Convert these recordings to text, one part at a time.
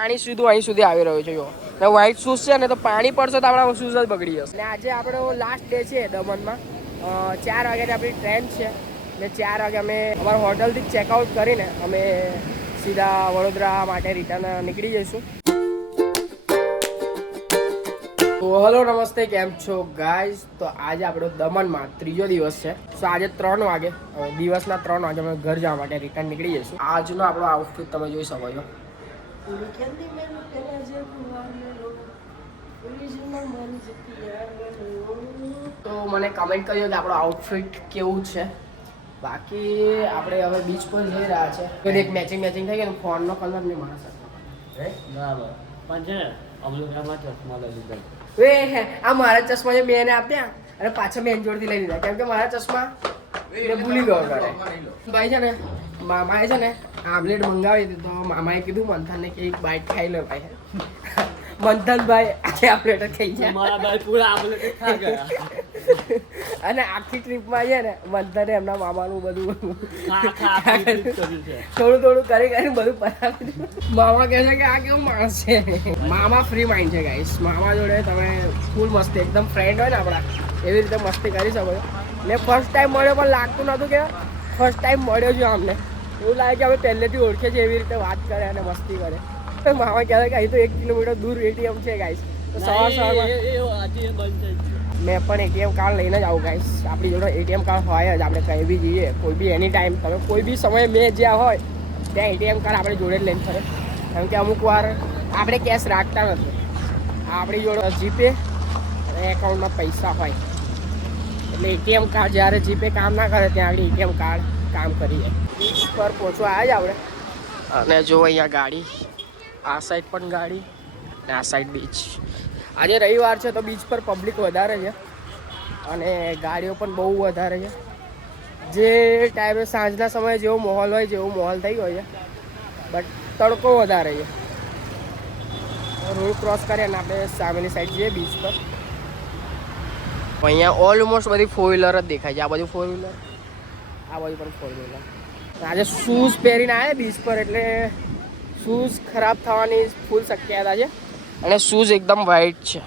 પાણી સીધું અહીં સુધી આવી રહ્યું છે. જો ને વ્હાઈટ શૂઝ છે ને, તો પાણી પડશે તો આપણા શૂઝ જ બગડી જશે. ને આજે આપણો લાસ્ટ ડે છે દમણમાં. 4 વાગ્યાની આપણી ટ્રેન છે ને 4 વાગે અમે અમારા હોટલથી ચેકઆઉટ કરીને અમે સીધા વડોદરા માટે રિટર્ન નીકળી જઈશું. તો હલો નમસ્તે, કેમ છો ગાઈઝ? તો આજે આપણો દમણમાં ત્રીજો દિવસ છે. તો આજે 3 વાગે દિવસના 3 વાગે અમે ઘર જવા માટે રિટર્ન નીકળી જઈશું. આજનો આપણો આઉટફિટ તમે જોઈ શકો છો. તો મને કમેન્ટ કરજો કે આપણો આઉટફિટ કેવું છે. બાકી આપણે હવે બીચ પર જઈ રહ્યા છે. એક મેચિંગ થઈ ગયું. ફોનનો કલર નહીં મારા સાથે બરાબર પણ છે. અમલુરામાં ચશ્મા લઈ લીધા. આ મારા ચશ્મા જે મેં આપ્યા અને પાછા મેં જોડથી લઈ લીધા, કેમ કે મારા ચશ્મા ભૂલી ગયો ઘરે. ભાઈ છે ને, મામાએ છે ને આમલેટ મંગાવી હતી. તો મામાએ કીધું મંથનને કે એક બાઈટ ખાઈ લો ભાઈ. મંથનભાઈ આજે આમલેટ ખાઈ ગયા. મારા ભાઈ પૂરા આમલેટ ખાઈ ગયા. અને આખી ટ્રીપમાં છે ને મંથને એમના મામાનું બધું થોડું કરી બધું પતાવી દીધું. મામા કહે છે કે આ કેવું માણસ છે. મામા ફ્રી માઇન્ડ છે ગાઈસ. મામા જોડે તમે ફૂલ મસ્તી, એકદમ ફ્રેન્ડ હોય ને આપણા, એવી રીતે મસ્તી કરી શકો છો. મેં ફર્સ્ટ ટાઈમ મળ્યો પણ લાગતું નહોતું કે ફર્સ્ટ ટાઈમ મળ્યો છું. અમને એવું લાગે કે અમે પહેલેથી ઓળખીએ છીએ, એવી રીતે વાત કરે અને મસ્તી કરે. મામા કહે કે અહીં તો 1 કિલોમીટર દૂર એટીએમ છે ગાઈસ. તો સવારમાં મેં પણ એટીએમ કાર્ડ લઈને જ આવું ગાઈસ. આપણી જોડે એટીએમ કાર્ડ હોય જ. આપણે કંઈ બી જઈએ, કોઈ બી એની ટાઈમ, તમે કોઈ બી સમયે મેં જ્યાં હોય ત્યાં એટીએમ કાર્ડ આપણે જોડે જ લઈને ફરે. કેમ કે અમુક વાર આપણે કેશ રાખતા નથી. આપણી જોડે જીપે અને એકાઉન્ટમાં પૈસા હોય એટલે એટીએમ કાર્ડ જ્યારે જીપે કામ ના કરે ત્યાં આગળ એટીએમ કાર્ડ કામ કરી જાય. બીચ પર પહોંચવા આવ્યા જ આપણે. અને જો અહીંયા ગાડી, આ સાઈડ પણ ગાડી અને આ સાઈડ બીચ. આજે રવિવાર છે તો બીચ પર પબ્લિક વધારે છે અને ગાડીઓ પણ બહુ વધારે છે. જે ટાઈમે સાંજના સમયે જેવો માહોલ હોય જેવો માહોલ થઈ ગયો છે, બટ તડકો વધારે છે. રોડ ક્રોસ કરીએ અને આપણે સામેની સાઈડ જઈએ બીચ પર. અહીંયા ઓલમોસ્ટ બધી 4 વ્હીલર જ દેખાય છે. આ બાજુ 4 વ્હીલર, આ બાજુ પણ 4 વ્હીલર. આજે શૂઝ પહેરીને આવ્યા બીચ પર એટલે શૂઝ ખરાબ થવાની ફૂલ શક્યતા છે. અને શૂઝ એકદમ વ્હાઈટ છે.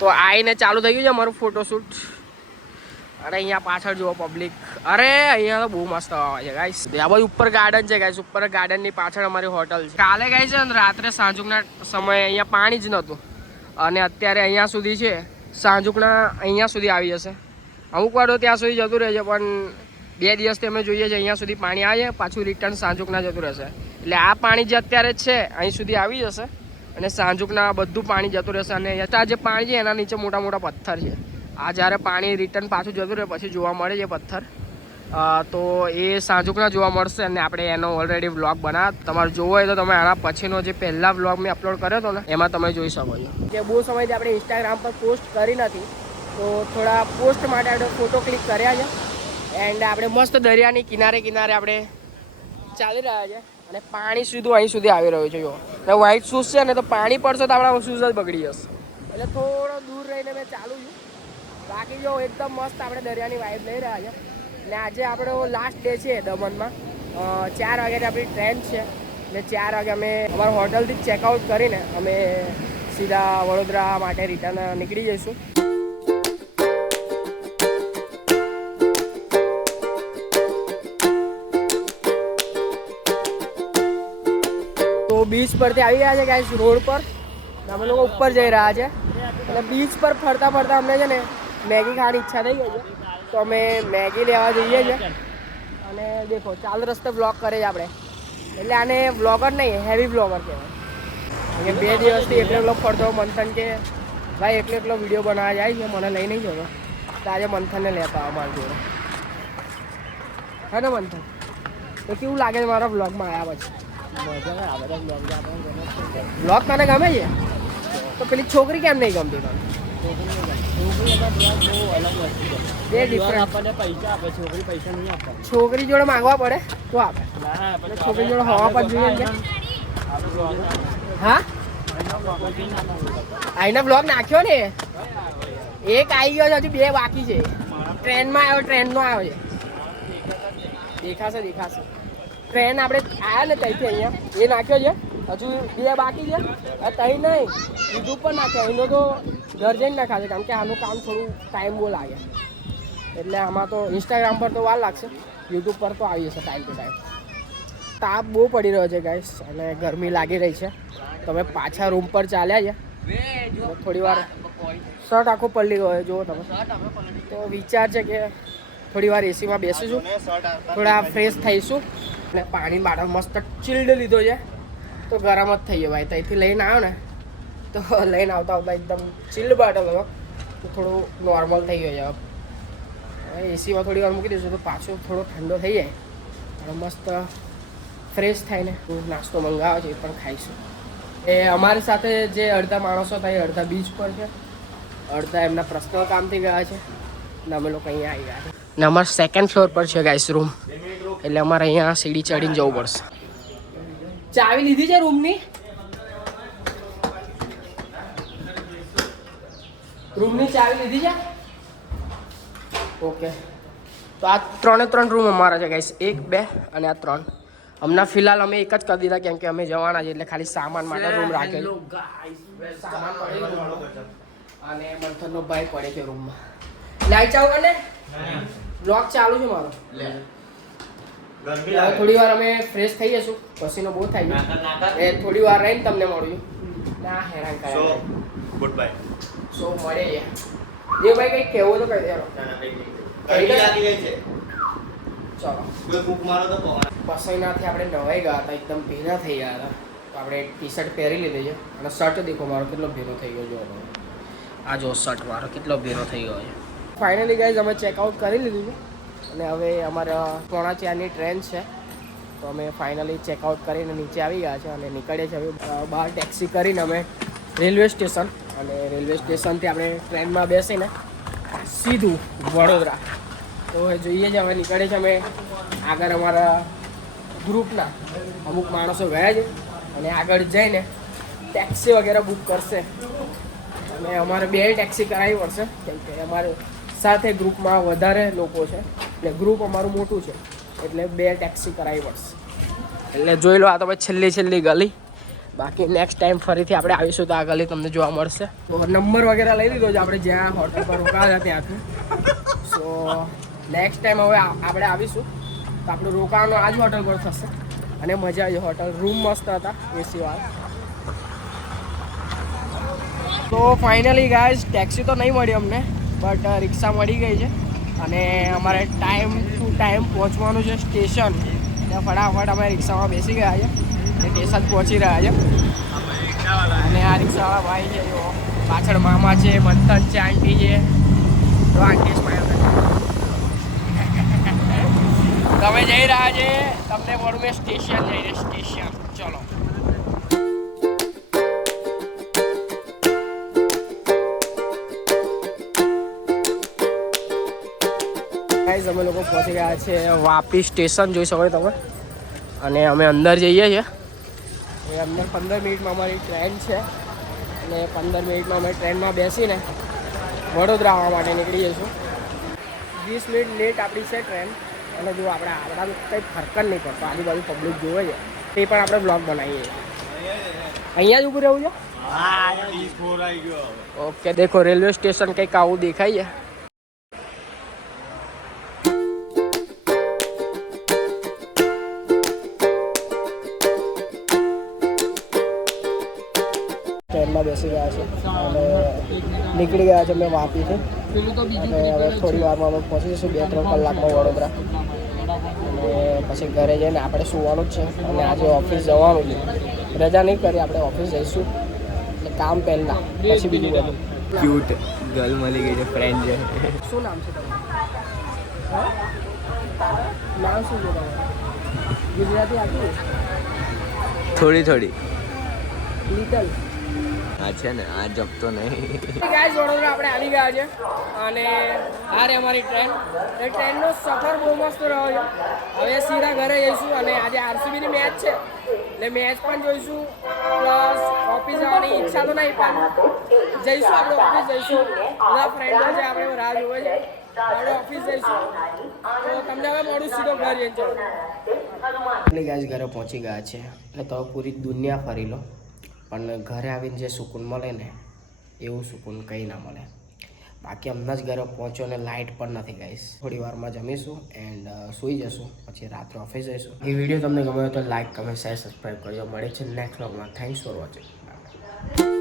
તો આવીને ચાલુ થઈ ગયું છે અમારું ફોટોશૂટ. અરે અહીંયા પાછળ જુઓ પબ્લિક. અરે અહીંયા તો બહુ મસ્ત હવા છે ગાઈસ. આ બાજુ ઉપર ગાર્ડન છે ગાઈસ. ઉપર ગાર્ડનની પાછળ અમારી હોટલ છે. કાલે ગાઈસ છે ને રાત્રે સાંજુકના સમયે અહીંયા પાણી જ નહોતું અને અત્યારે અહીંયા સુધી છે. સાંજુકના અહીંયા સુધી આવી જશે. અમુક વાર તો ત્યાં સુધી જતું રહે છે, પણ 2 દિવસથી અમે જોઈએ છીએ અહીંયા સુધી પાણી આવે છે. પાછું રિટર્ન સાંજુકના જતું રહેશે. એટલે આ પાણી જે અત્યારે છે અહીં સુધી આવી જશે અને સાંજુકના બધું પાણી જતું રહેશે. અને અત્યારે જે પાણી છે એના નીચે મોટા મોટા પથ્થર છે. આ જ્યારે પાણી રિટર્ન પાછું જતું રહે પછી જોવા મળે છે પથ્થર. તો એ સાંજુકના જોવા મળશે અને આપણે એનો ઓલરેડી વ્લોગ બનાવ. તમારે જોવો હોય તો તમે આના પછીનો જે પહેલા વ્લોગ મેં અપલોડ કર્યો હતો ને એમાં તમે જોઈ શકો છો. જે બહુ સમયથી આપણે ઇન્સ્ટાગ્રામ પર પોસ્ટ કરી નથી, તો થોડા પોસ્ટ માટે આપણે ફોટો ક્લિક કર્યા છે. એન્ડ આપણે મસ્ત દરિયાની કિનારે આપણે ચાલી રહ્યા છે અને પાણી સીધું અહીં સુધી આવી રહ્યું છે. જો ને વ્હાઈટ શૂઝ છે ને, તો પાણી પડશે તો આપણા શૂઝ જ બગડી જશે. એટલે થોડો દૂર રહીને મેં ચાલુ છું. બાકી જો એકદમ મસ્ત આપણે દરિયાની વાઇબ લઈ રહ્યા છે. ને આજે આપણો લાસ્ટ ડે છે દમણમાં. 4 વાગ્યાની આપણી ટ્રેન છે ને 4 વાગે અમે અમારા હોટલથી ચેકઆઉટ કરીને અમે સીધા વડોદરા માટે રિટર્ન નીકળી જઈશું. તો બીચ પરથી આવી ગયા છે ગાઈસ રોડ પર. અમે લોકો ઉપર જઈ રહ્યા છે એટલે બીચ પર ફરતા અમને છે ને મેગી ખાવાની ઈચ્છા થઈ ગઈ છે. તો અમે મેગી લેવા જઈએ છીએ. અને દેખો ચાલ રસ્તે બ્લોગ કરે છે આપણે. એટલે આને બ્લોગર નહીં, હેવી બ્લોગર કહેવાય. 2 દિવસથી એકલો ફરતો. મંથન કે ભાઈ એકલો વિડીયો બનાવવા જાય છે, મને લઈ નહીં જતો. તો આજે મંથનને લેતા અમારી જોડે. હે ને મંથન? તો કેવું લાગે છે મારા બ્લોગમાં આવ્યા પછી? બ્લોગ તને ગમે છે? તો પેલી છોકરી કેમ નહીં ગમતી તને? છોકરી જોડે માંગવા પડે તો આપે. છોકરી જોડે હવા પણ જોઈએ. હા, આઈને બ્લોગ નાખ્યો ને, એક આવી ગયો છે, હજુ 2 બાકી છે. ટ્રેનમાં આવ્યો, ટ્રેનનો આવ્યો છે. દેખાશે. ટ્રેન આપણે આવ્યા ને ત્યાંથી અહીંયા એ નાખ્યો છે હજુ 2 બાકી છે. ત્યાં નહીં યુટ્યુબ પર નાખે, એનો તો ઘર જઈને નાખાશે, કારણ કે આનું કામ થોડું ટાઈમ બહુ લાગે. એટલે આમાં તો ઇન્સ્ટાગ્રામ પર તો વાર લાગશે, યુટ્યુબ પર તો આવી જશે ટાઈમ ટુ ટાઈમ. તાપ બહુ પડી રહ્યો છે ગાઈસ, અને ગરમી લાગી રહી છે. તો અમે પાછા રૂમ પર ચાલ્યા છે. થોડી વાર શર્ટ આખો પલળી ગયો જુઓ તમે. તો વિચાર છે કે થોડી વાર એસીમાં બેસીશું, થોડા ફ્રેશ થઈશું. અને પાણી બાટલ મસ્ત ચિલ્ડ લીધો છે, તો ગરમ જ થઈ ગયો ભાઈ. ત્યાંથી લઈને આવ્યો ને, તો લઈને આવતા એકદમ ચિલ્ડ બાટલ હતો, તો થોડું નોર્મલ થઈ ગયો છે. હવે એસીમાં થોડી વાર મૂકી દઈશું તો પાછો થોડો ઠંડો થઈ જાય અને મસ્ત ફ્રેશ થઈને નાસ્તો મંગાવ્યો છે, એ પણ ખાઈશું. એ અમારી સાથે જે અડધા માણસો હતા એ અડધા બીચ પર છે, અડધા એમના પર્સનલ કામથી ગયા છે, અને અમે લોકો અહીંયા આવી ગયા છે. ને અમારા 2nd ફ્લોર પર છે ગાઈસ રૂમ, એટલે અમારે અહીંયા સીડી ચડીને જવું પડશે. ચાવી લીધી છે રૂમની? રૂમની ચાવી લીધી છે? ઓકે. તો આ 3 રૂમ અમારા છે ગાઈસ, 1, 2 અને આ 3. હમણાં ફિલહાલ અમે એક જ કરી દીધા, કેમ કે અમે જવાના છે, એટલે ખાલી સામાન માટે રૂમ રાખેલો. સામાન પડે અને મંથનનો ભાઈ પડે છે રૂમમાં. લાઈટ ચાલુ કર ને, બ્લોગ ચાલુ છે મારો. થોડી વાર અમે ફ્રેશ થઈ જશું, પસીનો બહુ થાય છે. એ થોડી વાર રહીને તમને મળ્યું. ના હેરાન કરે. Good bye. સો મળે યાર. એ ભાઈ કંઈક કહેવું તો કહી દેવાનો. ચલો. પસીનાથી આપણે નવાઈ ગયા હતા, એકદમ ભીના થઈ ગયા હતા. તો આપણે ટી-શર્ટ પહેરી લીધી છે, અને શર્ટ દેખો મારો કેટલો ભીનો થઈ ગયો જો. આ જો શર્ટ મારો કેટલો ભીનો થઈ ગયો છે. ફાઇનલી ગાઈઝ અમે ચેકઆઉટ કરી લીધું છે, અને હવે અમારા 3:45ની ટ્રેન છે. તો અમે ફાઇનલી ચેકઆઉટ કરીને નીચે આવી ગયા છે, અને નીકળીએ છીએ હવે બહાર ટેક્સી કરીને અમે રેલવે સ્ટેશન. અને રેલવે સ્ટેશનથી આપણે ટ્રેનમાં બેસીને સીધું વડોદરા. તો હવે જોઈએ છે, હવે નીકળે છે અમે આગળ. અમારા ગ્રુપના અમુક માણસો ગયા છે, અને આગળ જઈને ટેક્સી વગેરે બુક કરશે. અને અમારે 2 ટેક્સી કરાવવી પડશે, કેમ કે અમારે સાથે ગ્રુપમાં વધારે લોકો છે, એટલે ગ્રુપ અમારું મોટું છે, એટલે 2 ટેક્સી કરાવવી પડશે. એટલે જોઈ લો, આ તો ભાઈ છેલ્લી ગલી. બાકી નેક્સ્ટ ટાઈમ ફરીથી આપણે આવીશું તો આ ગલી તમને જોવા મળશે. તો નંબર વગેરે લઈ લીધો છે આપણે જ્યાં હોટલ પર રોકાયા ત્યાંથી. સો નેક્સ્ટ ટાઈમ હવે આપણે આવીશું તો આપણું રોકાવાનું આ જ હોટલ પર થશે, અને મજા આવી. હોટલ રૂમ મસ્ત હતા, એસી વાળા. તો ફાઇનલી ગાઈઝ ટેક્સી તો નહીં મળી અમને, બટ રિક્ષા મળી ગઈ છે, અને અમારે ટાઈમ ટુ ટાઈમ પહોંચવાનું છે સ્ટેશન. ત્યાં ફટાફટ અમે રિક્ષામાં બેસી ગયા છે, અને સ્ટેશન પહોંચી રહ્યા છે. અને આ રિક્ષાવાળા ભાઈ છે, જો પાછળ મામા છે, મંથન છે, આંટી છે. તો આંટી સ્માઈલ તમે જઈ રહ્યા છે, તમને મળું મેં સ્ટેશન જઈને. સ્ટેશન ચલો. અમે લોકો પહોંચી ગયા છે વાપી સ્ટેશન, જોઈ શકો તમે. અને અમે અંદર જઈએ છીએ. એ અંદર 15 મિનિટમાં અમારી ટ્રેન છે, અને 15 મિનિટમાં અમે ટ્રેનમાં બેસીને વડોદરા આવવા માટે નીકળી જઈશું. 20 મિનિટ લેટ આપણી છે ટ્રેન. અને જો આપણાનું કંઈ ફરક જ નહીં પડતો, આજુબાજુ પબ્લિક જોવે છે, તે પણ આપણે બ્લોગ બનાવીએ છીએ. અહીંયા જ ઊભું રહેવું છે. ઓકે, દેખો રેલવે સ્ટેશન કંઈક આવું દેખાય છે. ટ્રેનમાં બેસી ગયા છે અને નીકળી ગયા છે મેં વાપીથી. અને હવે થોડી વારમાં અમે પહોંચી જઈશું 2-3 કલાકમાં વડોદરા. અને પછી ઘરે જઈને આપણે સુવાનું જ છે, અને આજે ઓફિસ જવાનું છે. રજા નહીં કરી, આપણે ઓફિસ જઈશું, એટલે કામ પહેલાં પછી બીજું બધું. ક્યુટ ગર્લ મળી ગઈ છે, ફ્રેન્ડ છે. શું નામ છે તમારું? નામ શું છે તમારું? ગુજરાતી આટલું? થોડી લિટલ. આ છે ને, આ જપતો નહીં. ગાઈસ વડોદરા આપણે આવી ગયા છે, અને આ રે અમારી ટ્રેન. એ ટ્રેનનો સફર બહુ મસ્ત રહ્યો છે. હવે સીધા ઘરે જઈશું, અને આજે આરસીબીની મેચ છે, એટલે મેચ પણ જોઈશું. પ્લસ ઓફિસ જવાની ઈચ્છા તો નહીં, પણ જઈશું, આપણે ઓફિસ જઈશું. બધા ફ્રેન્ડો છે, આપણે રાહ જોવે છે, આપણે ઓફિસ જઈશું. તો તમને હવે મળું સીધો ઘર જઈને. ચલો. એટલે ગાઈસ ઘરે પહોંચી ગયા છે એટલે તો પૂરી દુનિયા ફરી લો પણ ઘરે આવીને જે સુકૂન મળે ને એવું સુકૂન કંઈ ના મળે. બાકી હમણાં જ ઘરે પહોંચ્યો અને લાઇટ પણ નથી ગાઈસ. થોડી વારમાં જમીશું એન્ડ સૂઈ જશું પછી રાત્રે ઓફિસ જઈશું. એ વિડીયો તમને ગમ્યો તો લાઇક કમેન્ટ શેર સબસ્ક્રાઈબ કરજો. મળે છે નેક્સ્ટ વ્લોગમાં. Thanks for watching.